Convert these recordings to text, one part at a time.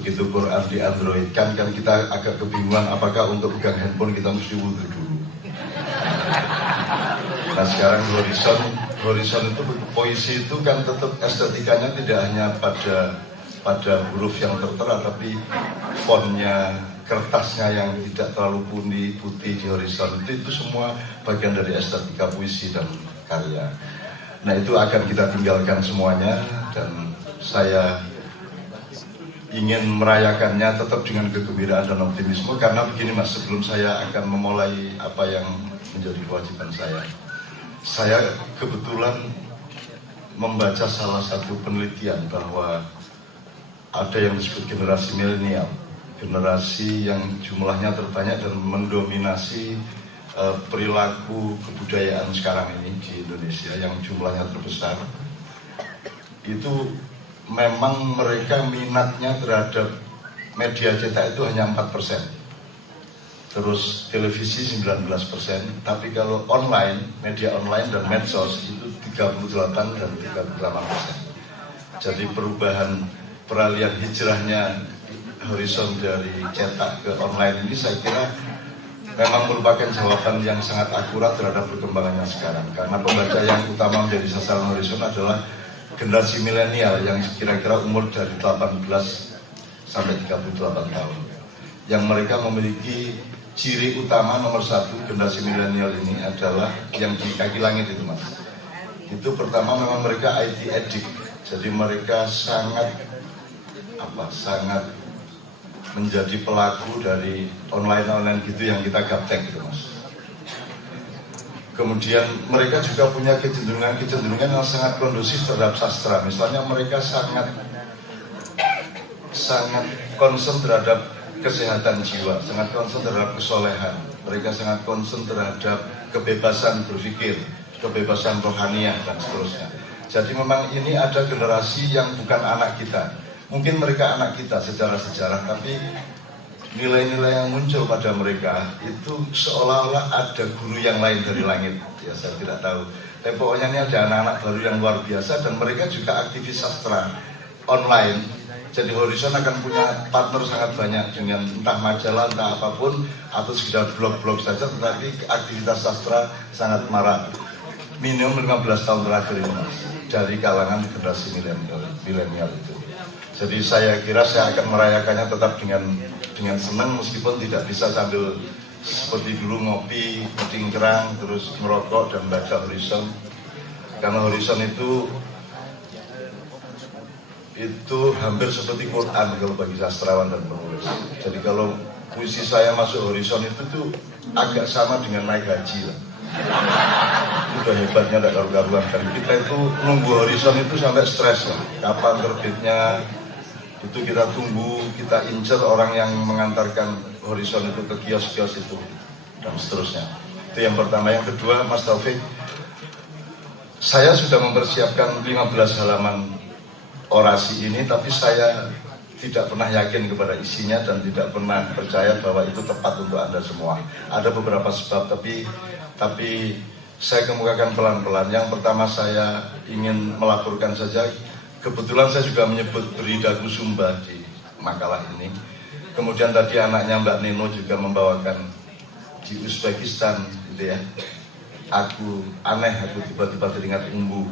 begitu Quran di Android kan kita agak kebingungan apakah untuk pegang handphone kita mesti wudhu dulu. Nah sekarang Horizon itu puisi itu kan tetap estetikanya tidak hanya pada huruf yang tertera, tapi fontnya, kertasnya yang tidak terlalu putih di Horizon itu semua bagian dari estetika puisi dan karya. Nah itu akan kita tinggalkan semuanya, dan saya ingin merayakannya tetap dengan kegembiraan dan optimisme. Karena begini Mas, sebelum saya akan memulai apa yang menjadi kewajiban saya kebetulan membaca salah satu penelitian bahwa ada yang disebut generasi milenial, generasi yang jumlahnya terbanyak dan mendominasi perilaku kebudayaan sekarang ini di Indonesia yang jumlahnya terbesar. Itu memang mereka minatnya terhadap media cetak itu hanya 4%. Terus televisi 19%, tapi kalau online, media online dan medsos itu 38 dan 38%. Jadi perubahan peralihan hijrahnya Horizon dari cetak ke online ini saya kira memang merupakan jawaban yang sangat akurat terhadap perkembangannya sekarang. Karena pembaca yang utama menjadi sasaran Horizon adalah generasi milenial yang kira-kira umur dari 18 sampai 38 tahun. Yang mereka memiliki ciri utama nomor satu generasi milenial ini adalah yang di kaki langit itu Mas. Itu pertama memang mereka IT addict. Jadi mereka sangat menjadi pelaku dari online gitu yang kita gaptek gitu Mas. Kemudian mereka juga punya kecenderungan yang sangat kondusif terhadap sastra. Misalnya mereka sangat concern terhadap kesehatan jiwa, sangat concern terhadap kesolehan. Mereka sangat concern terhadap kebebasan berpikir, kebebasan rohaniah dan seterusnya. Jadi memang ini ada generasi yang bukan anak kita. Mungkin mereka anak kita secara sejarah, tapi nilai-nilai yang muncul pada mereka itu seolah-olah ada guru yang lain dari langit. Ya saya tidak tahu. Tapi pokoknya ini ada anak-anak baru yang luar biasa, dan mereka juga aktivis sastra online. Jadi Horizon akan punya partner sangat banyak dengan entah majalah, entah apapun, atau sekedar blog-blog saja, tetapi aktivitas sastra sangat marak. Minimum 15 tahun terakhir ini Mas, dari kalangan generasi milenial itu. Jadi saya kira saya akan merayakannya tetap dengan senang, meskipun tidak bisa sambil seperti dulu ngopi, puting kerang, terus merokok dan baca Horizon. Karena Horizon itu hampir seperti Quran kalau bagi sastrawan dan penulis. Jadi kalau puisi saya masuk Horizon itu tuh agak sama dengan naik haji lah. Udah hebatnya, tidak karu-karuan. Dan kita itu nunggu Horizon itu sampai stres lah. Kapan terbitnya, itu kita tunggu, kita incer orang yang mengantarkan Horizon itu ke kios-kios itu, dan seterusnya. Itu yang pertama. Yang kedua, Mas Taufik, saya sudah mempersiapkan 15 halaman orasi ini, tapi saya tidak pernah yakin kepada isinya dan tidak pernah percaya bahwa itu tepat untuk Anda semua. Ada beberapa sebab, tapi saya kemukakan pelan-pelan. Yang pertama, saya ingin melaporkan saja, kebetulan saya juga menyebut Brida Kusumba di makalah ini. Kemudian tadi anaknya Mbak Neno juga membawakan di Uzbekistan gitu ya. Aku tiba-tiba teringat Umbu.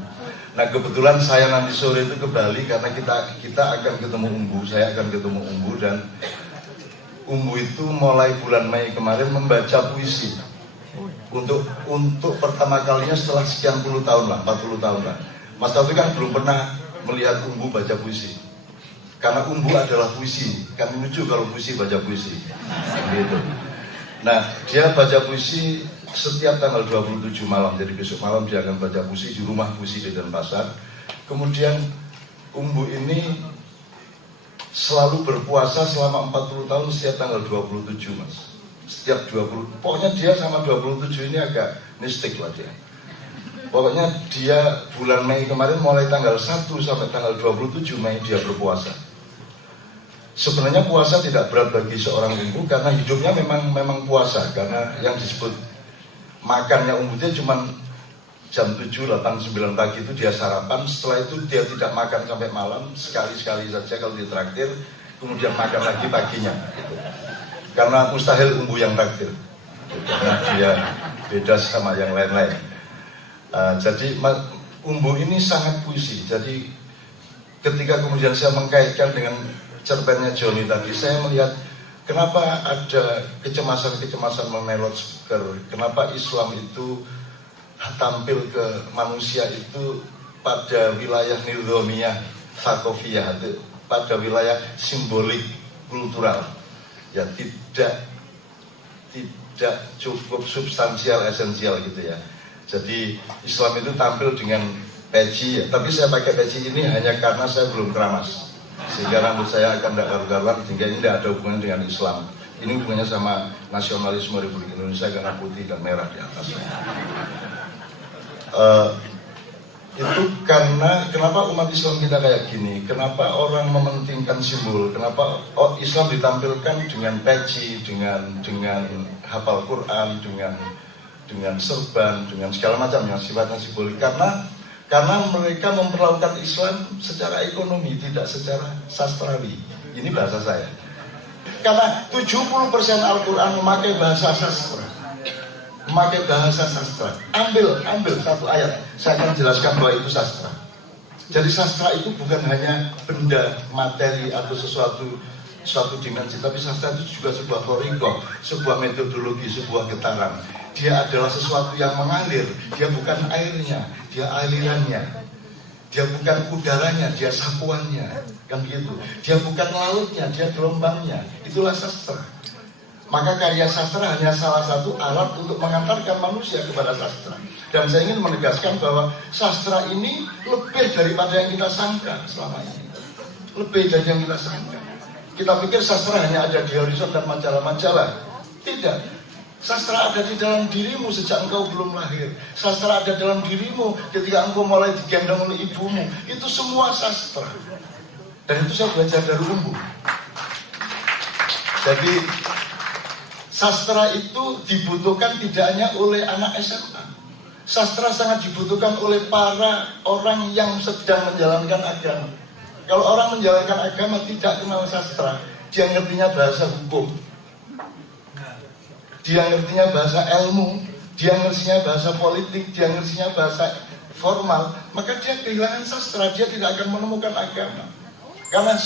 Nah kebetulan saya nanti sore itu ke Bali, karena kita akan ketemu Umbu. Saya akan ketemu Umbu, dan Umbu itu mulai bulan Mei kemarin membaca puisi untuk pertama kalinya setelah sekian puluh tahun lah, 40 tahun lah. Mas Taufik kan belum pernah melihat Umbu baca puisi, karena Umbu adalah puisi. Kan lucu kalau puisi baca puisi gitu. Nah dia baca puisi setiap tanggal 27 malam. Jadi besok malam dia akan baca puisi di rumah puisi di Denpasar. Kemudian Umbu ini selalu berpuasa selama 40 tahun setiap tanggal 27 Mas. Setiap 20, pokoknya dia sama 27 ini agak mistik lah dia. Pokoknya dia bulan Mei kemarin mulai tanggal 1 sampai tanggal 27 Mei dia berpuasa. Sebenarnya puasa tidak berat bagi seorang ibu, karena hidupnya memang puasa. Karena yang disebut makannya Umbu dia cuma jam 7, 8, 9 pagi itu dia sarapan. Setelah itu dia tidak makan sampai malam, sekali-sekali saja kalau ditraktir. kemudian makan lagi paginya gitu. Karena mustahil umbu yang takdir, karena dia beda sama yang lain-lain. Jadi umbu ini sangat puisi. Jadi ketika kemudian saya mengkaitkan dengan cerpennya Joni tadi, saya melihat kenapa ada kecemasan-kecemasan mengenai loudspeaker, kenapa Islam itu tampil ke manusia itu pada wilayah nizamiyah, thaqafiyah, pada wilayah simbolik kultural, ya tidak cukup substansial, esensial gitu ya. Jadi Islam itu tampil dengan peci ya, tapi saya pakai peci ini hanya karena saya belum keramas, sehingga rambut saya akan tidak garu-garuan, sehingga ini tidak ada hubungan dengan Islam. Ini hubungannya sama nasionalisme Republik Indonesia karena putih dan merah di atasnya. Itu karena kenapa umat Islam kita kayak gini, kenapa orang mementingkan simbol, kenapa Islam ditampilkan dengan peci, dengan hafal Quran, dengan serban, dengan segala macam yang sifatnya simbolik, karena mereka memperlakukan Islam secara ekonomi, tidak secara sastrawi. Ini bahasa saya. Karena 70% Al-Quran memakai bahasa sastra. Memakai bahasa sastra. Ambil satu ayat, saya akan jelaskan bahwa itu sastra. Jadi sastra itu bukan hanya benda, materi atau suatu dimensi, tapi sastra itu juga sebuah toriko, sebuah metodologi, sebuah getaran. Dia adalah sesuatu yang mengalir. Dia bukan airnya, dia alirannya. Dia bukan udaranya, dia sapuannya, kan begitu. Dia bukan lautnya, dia gelombangnya. Itulah sastra. Maka karya sastra hanya salah satu alat untuk mengantarkan manusia kepada sastra. Dan saya ingin menegaskan bahwa sastra ini lebih daripada yang kita sangka selama ini. Lebih dari yang kita sangka. Kita pikir sastra hanya ada di horizon dan majalah-majalah. Tidak. Sastra ada di dalam dirimu sejak engkau belum lahir. Sastra ada dalam dirimu ketika engkau mulai digendong oleh ibumu. Itu semua sastra. Dan itu saya belajar dari umbu. Jadi sastra itu dibutuhkan tidak hanya oleh anak SMA. Sastra sangat dibutuhkan oleh para orang yang sedang menjalankan agama. Kalau orang menjalankan agama tidak kenal sastra, dia ngertinya bahasa hukum, dia ngertinya bahasa ilmu, dia ngertinya bahasa politik, dia ngertinya bahasa formal, maka dia kehilangan sastra, dia tidak akan menemukan agama. Karena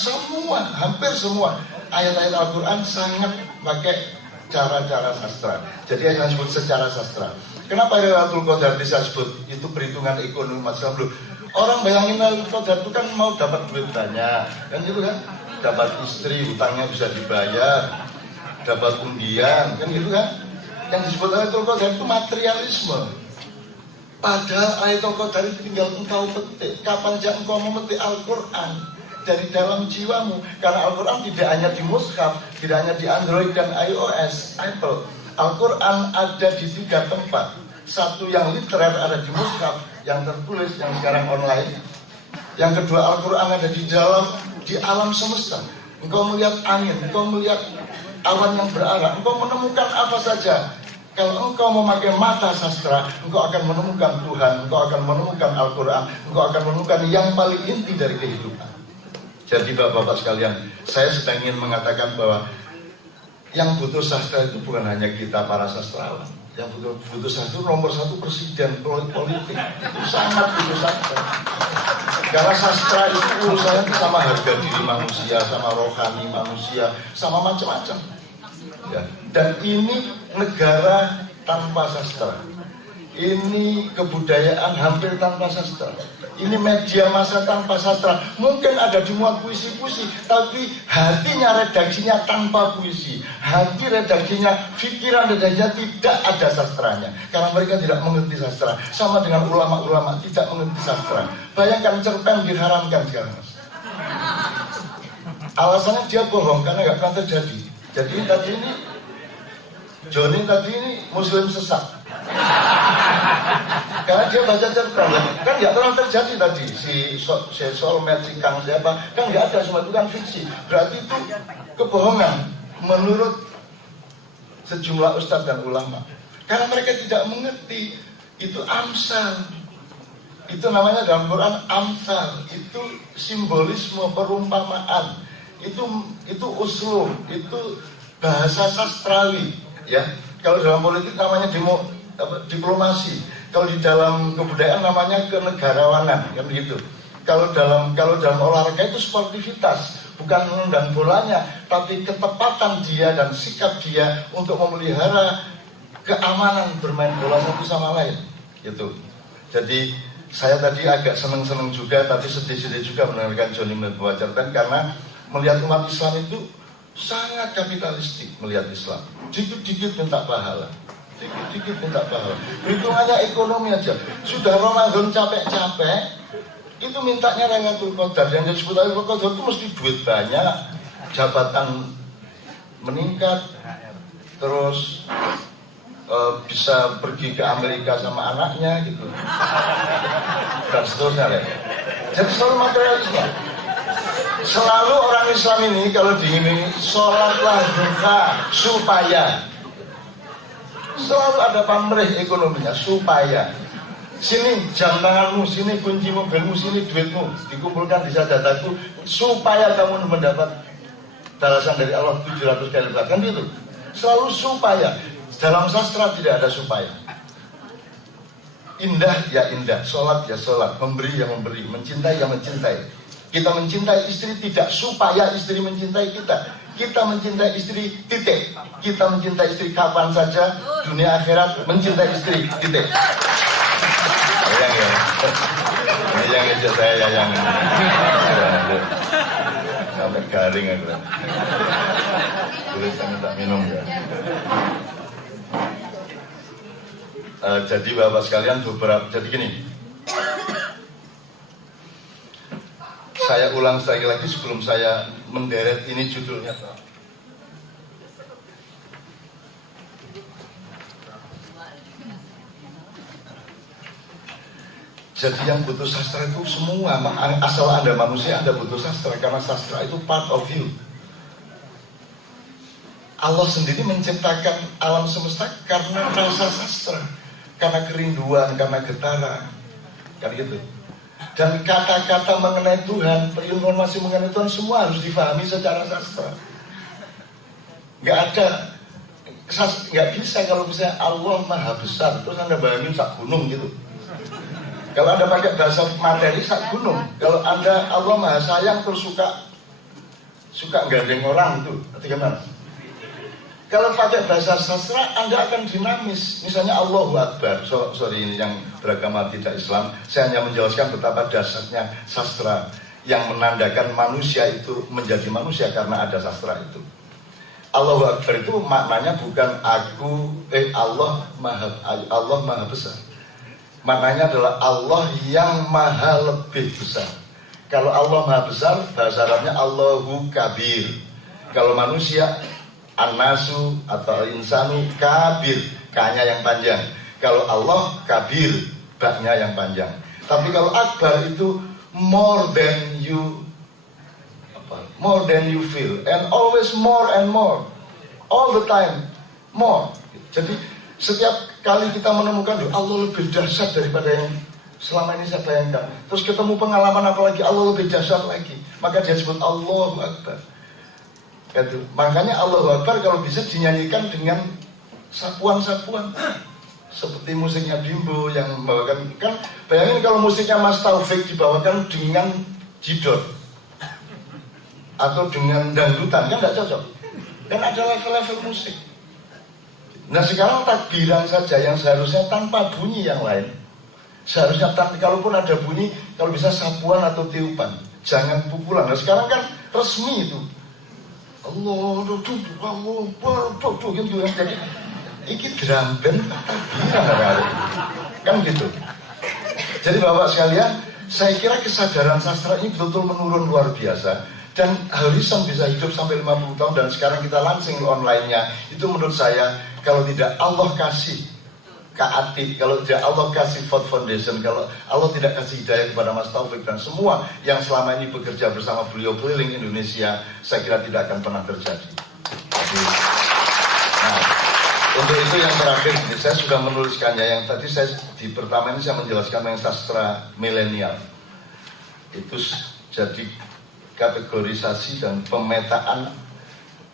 hampir semua ayat-ayat Al-Quran sangat pakai cara-cara sastra. Jadi yang disebut secara sastra. Kenapa Lailatul Qadar disebut itu perhitungan ekonomi Islam dulu? Orang bayangin Lailatul Qadar itu kan mau dapat duit banyak, kan gitu kan? Dapat istri, hutangnya bisa dibayar, dapat undian, kan gitu kan? Yang disebut Lailatul Qadar itu materialisme. Padahal Lailatul Qadar itu tinggal engkau petik. Kapan saja engkau memetik Al-Quran dari dalam jiwamu, karena Al-Quran tidak hanya di mushaf, tidak hanya di Android dan iOS, Apple. Al-Quran ada di 3 tempat. Satu yang literer ada di mushaf, yang tertulis, yang sekarang online. Yang kedua, Al-Quran ada di alam semesta. Engkau melihat angin, engkau melihat awan yang berarah, engkau menemukan apa saja. Kalau engkau memakai mata sastra, engkau akan menemukan Tuhan, engkau akan menemukan Al-Quran, engkau akan menemukan yang paling inti dari kehidupan. Jadi bapak-bapak sekalian, saya sedang ingin mengatakan bahwa yang butuh sastra itu bukan hanya kita para sastrawan. Yang butuh sastra itu nomor 1 presiden politik. Itu sangat butuh sastra. Karena sastra itu urusannya sama harga diri manusia, sama rohani manusia, sama macam-macam. Ya. Dan ini negara tanpa sastra. Ini kebudayaan hampir tanpa sastra. Ini media massa tanpa sastra. Mungkin ada dimuat puisi-puisi, tapi hatinya redaksinya tanpa puisi. Hati redaksinya, pikiran redaksinya tidak ada sastranya. Karena mereka tidak mengerti sastra. Sama dengan ulama-ulama tidak mengerti sastra. Bayangkan cerpen diharamkan sekarang. Alasannya dia bohong karena nggak pernah terjadi. Jadi tadi ini Joni tadi ini Muslim sesat. Karena dia baca cerpen, kan nggak pernah terjadi tadi si Solmed, si Kang siapa, kan nggak ada, semua itu kan fiksi. Berarti itu kebohongan menurut sejumlah ustadz dan ulama. Karena mereka tidak mengerti itu amsal. Itu namanya dalam Quran amsal, itu simbolisme perumpamaan. itu uslub, itu bahasa sastrawi, ya. Kalau dalam politik namanya diplomasi, kalau di dalam kebudayaan namanya kenegarawanan, kan begitu. Kalau dalam olahraga itu sportivitas, bukan menendang bolanya, tapi ketepatan dia dan sikap dia untuk memelihara keamanan bermain bola satu sama lain, gitu. Jadi saya tadi agak seneng-seneng juga, tapi sedih-sedih juga mendengarkan Johnny membawakan, karena melihat umat Islam itu sangat kapitalistik melihat Islam. Dikit-dikit minta pahala, dikit-dikit minta pahala. Hitungannya ekonomi aja. Sudah Ramadan capek-capek, itu mintanya Lailatul Qadar. Yang disebut Lailatul Qadar itu mesti duit banyak, jabatan meningkat, terus bisa pergi ke Amerika sama anaknya gitu, dan seterusnya. Jadi selalu materialisme. Selalu orang Islam ini kalau diiming sholatlah duha supaya, selalu ada pamrih ekonominya, supaya sini jam tanganmu, sini kunci mobilmu, sini duitmu dikumpulkan di sajadaku supaya kamu mendapat balasan dari Allah 700 kali lipat, kan gitu. Selalu supaya. Dalam sastra tidak ada supaya. Indah ya indah, sholat ya sholat, memberi ya memberi, mencintai ya mencintai. Kita mencintai istri tidak supaya istri mencintai kita. Kita mencintai istri, titik. Kita mencintai istri kapan saja, dunia akhirat mencintai istri, titik. Sayang ya. Sayang aja saya yang sampai garing aku. Boleh saya minta minum ya. Jadi Bapak sekalian jadi gini, saya ulang sekali lagi sebelum saya menderet ini judulnya. Jadi yang butuh sastra itu semua, asal Anda manusia Anda butuh sastra, karena sastra itu part of you. Allah sendiri menciptakan alam semesta karena rasa sastra, karena kerinduan, karena getaran, kan gitu. Dan kata-kata mengenai Tuhan, informasi mengenai Tuhan semua harus difahami secara sastra. Nggak bisa kalau misalnya Allah Maha Besar, terus Anda bayangin sak gunung gitu. Kalau Anda pakai bahasa materi sak gunung, kalau Anda Allah Maha Sayang terus suka gandeng orang itu, gimana? Kalau pakai bahasa sastra, Anda akan dinamis. Misalnya Allahu Akbar. Sorry, ini yang beragama tidak Islam. Saya hanya menjelaskan betapa dasarnya sastra yang menandakan manusia itu menjadi manusia karena ada sastra itu. Allahu Akbar itu maknanya bukan Allah Maha Besar. Maknanya adalah Allah yang Maha lebih besar. Kalau Allah Maha Besar, bahasa Arabnya Allahu Kabir. Kalau manusia An-nasu atau insanu kabir, K-nya yang panjang. Kalau Allah kabir, B-nya yang panjang. Tapi kalau akbar itu more than you feel, and always more and more, all the time more. Jadi setiap kali kita menemukan Allah lebih dahsyat daripada yang selama ini saya bayangkan, terus ketemu pengalaman apalagi Allah lebih dahsyat lagi, maka dia sebut Allahu Akbar. Gitu. Makanya Allahu Akbar kalau bisa dinyanyikan dengan sapuan-sapuan seperti musiknya Bimbo yang membawakan, kan bayangin kalau musiknya Mas Taufik dibawakan dengan jidot atau dengan dangdutan, kan tidak cocok, kan ada level-level musik. Nah sekarang takbiran saja yang seharusnya tanpa bunyi yang lain, seharusnya kalaupun ada bunyi, kalau bisa sapuan atau tiupan, jangan pukulan. Nah sekarang kan resmi itu Allah, gitu kan. Jadi iki drum band takbiran kan gitu. Jadi Bapak sekalian, saya kira kesadaran sastra ini betul-betul menurun luar biasa. Dan Harrison bisa hidup sampai 50 tahun dan sekarang kita launching online-nya. Itu menurut saya, kalau tidak Allah kasih Kak Atik, kalau tidak Allah kasih Ford Foundation, kalau Allah tidak kasih hidayah kepada Mas Taufik dan semua yang selama ini bekerja bersama beliau keliling Indonesia, saya kira tidak akan pernah terjadi. Nah, untuk itu yang terakhir, saya sudah menuliskannya. Yang tadi saya di pertama ini saya menjelaskan yang sastra milenial. Itu jadi kategorisasi dan pemetaan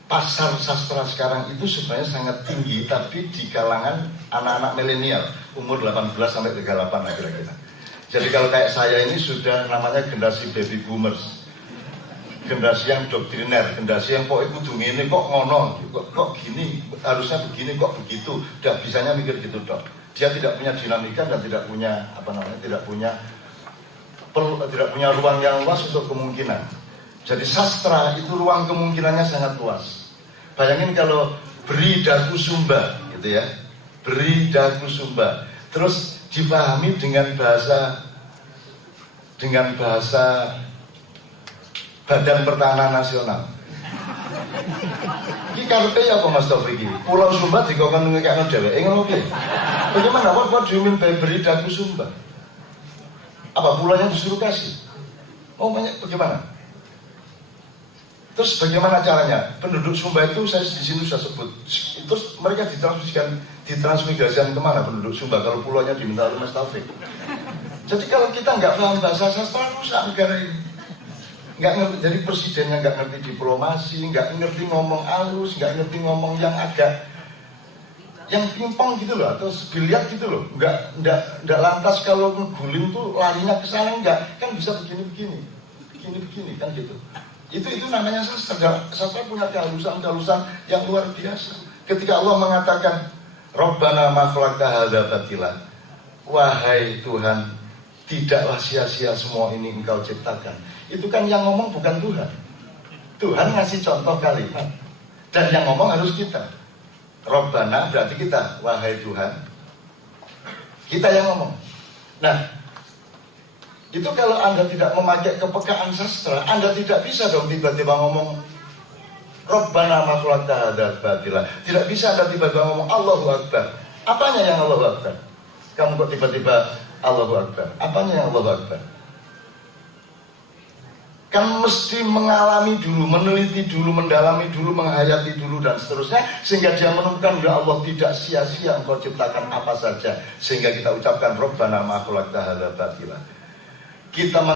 pasar sastra sekarang itu sebenarnya sangat tinggi, tapi di kalangan anak-anak milenial umur 18 sampai 38 lah kira-kira. Jadi kalau kayak saya ini sudah namanya generasi baby boomers, generasi yang doktriner, generasi yang kok ikut ini kok ngono, kok gini, harusnya begini kok begitu, tidak bisanya mikir gitu dok. Dia tidak punya dinamika dan tidak punya tidak punya ruang yang luas untuk kemungkinan. Jadi sastra itu ruang kemungkinannya sangat luas. Bayangin kalau Beri Daku Sumba gitu ya, Beri Daku Sumba, terus dipahami dengan bahasa Badan Pertahanan Nasional. Iki karepe ya apa Mas Taufik iki? Pulau Sumba dikokon ngekekno dheweke ngono ki. Bagaimana what do you mean by Beri Daku Sumba? Apa pulaunya disuruh kasih? Oh banyak bagaimana? Terus bagaimana caranya? Penduduk Sumba itu saya di sini sudah sebut. Terus mereka ditransmigrasikan kemana penduduk Sumba kalau pulaunya diminta oleh Mas Taufik? Jadi kalau kita nggak paham bahasa sastra rusak negara ini. Nggak ngerti, jadi presidennya nggak ngerti diplomasi, nggak ngerti ngomong halus, nggak ngerti ngomong yang agak yang pingpong gitu loh, atau biliar gitu loh. Nggak lantas kalau ngeguling tuh larinya ke sana, nggak, kan bisa begini kan gitu. Itu namanya sastra. Sastra punya kehalusan yang luar biasa. Ketika Allah mengatakan Rabbana ma khalaqta hadza batila, wahai Tuhan, tidaklah sia-sia semua ini engkau ciptakan. Itu kan yang ngomong bukan Tuhan. Tuhan ngasih contoh kalimat, dan yang ngomong harus kita. Rabbana berarti kita, wahai Tuhan, kita yang ngomong. Nah, itu kalau Anda tidak memakai kepekaan sastra, Anda tidak bisa dong tiba-tiba ngomong Rabbana ma khalaqta hadzal batila. Tidak bisa Anda tiba-tiba ngomong Allahu Akbar. Apanya yang Allahu Akbar? Kamu kok tiba-tiba Allahu Akbar? Apanya yang Allahu Akbar? Kan mesti mengalami dulu, meneliti dulu, mendalami dulu, menghayati dulu dan seterusnya, sehingga dia menemukan ya Allah tidak sia-sia engkau ciptakan apa saja, sehingga kita ucapkan Rabbana ma khalaqta hadzal batila. Kita